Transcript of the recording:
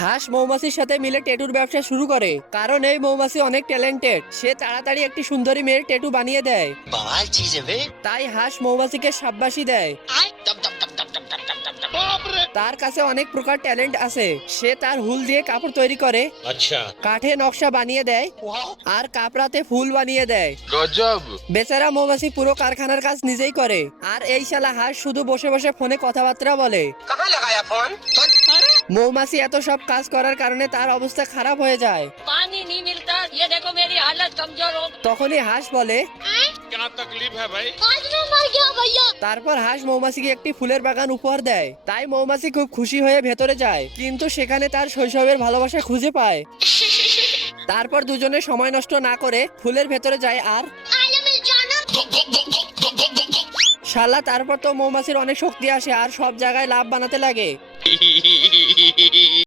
হাঁস মৌমাছির সাথে মিলে ট্যাটুর ব্যবসা শুরু করে, কারণ এই মৌমাছি অনেক ট্যালেন্টেড। সে তাড়াতাড়ি একটি সুন্দরী মেয়ের ট্যাটু বানিয়ে দেয়। बवाल चीज है बे। তাই হাঁস মৌমাছিকে শাবাশি দেয়। তার কাছে অনেক প্রকার ট্যালেন্ট আছে। সে তার হুল দিয়ে কাপড় তৈরি করে, अच्छा কাঠে নকশা বানিয়ে দেয়, আর কাপড়াতে ফুল বানিয়ে দেয়। গজব। বেচারা মৌমাছি পুরো কারখানার কাজ নিজেই করে, আর এই শালা হাঁস শুধু বসে বসে ফোনে কথাবার্তা বলে। कहाँ लगाया फोन? মৌমাছি এত সব কাজ করার কারণে তার অবস্থা খারাপ হয়ে যায়। पानी नहीं मिलता, ये देखो मेरी हालत कमजोर हो। তখনই হাঁস বলে, क्या तकलीफ है भाई? आज मैं मर गया भैया। তারপর হাঁস মৌমাছিকে একটি ফুলের বাগান উপহার দেয়। তাই মৌমাছি খুব খুশি হয়ে ভেতরে যায়, কিন্তু সেখানে তার শৈশবের ভালোবাসা খুঁজে পায়। তারপর দুজনে সময় নষ্ট না করে ফুলের ভেতরে যায়, আর শালা তারপর তো মৌমাছির অনেক শক্তি আসে আর সব জায়গায় লাভ বানাতে লাগে।